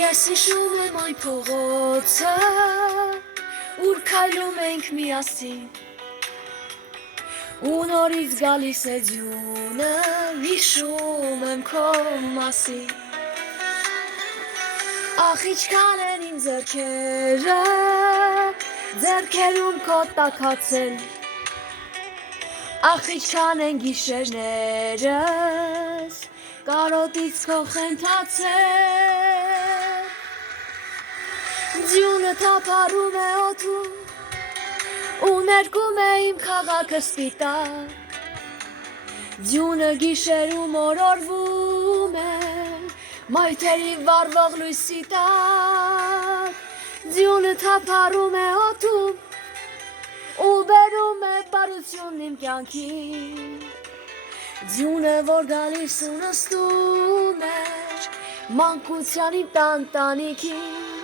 Ես հիշում եմ այն փողոցը, ուր քայլում ենք միասին, ու նորից գալիս է ձյունը, հիշում եմ քո մասին։ Ախ ինչքան են իմ ձեռքերը, ձեռքերում քո տաքացել, ախ ինչքան են գիշերներս, կարոտից քո խենթացել։ Ձյունը թափառում է օդում, ու ներկում է իմ քաղաքը սպիտակ, ձյունը գիշերում օրորվում է մայթերի վառվող լույսի տակ, ձյունը թափառում է օդում, ու բերում է բարություն իմ կյանքին, ձյունը որ գալիս ու նստում է մանկության իմ տանտանիքին։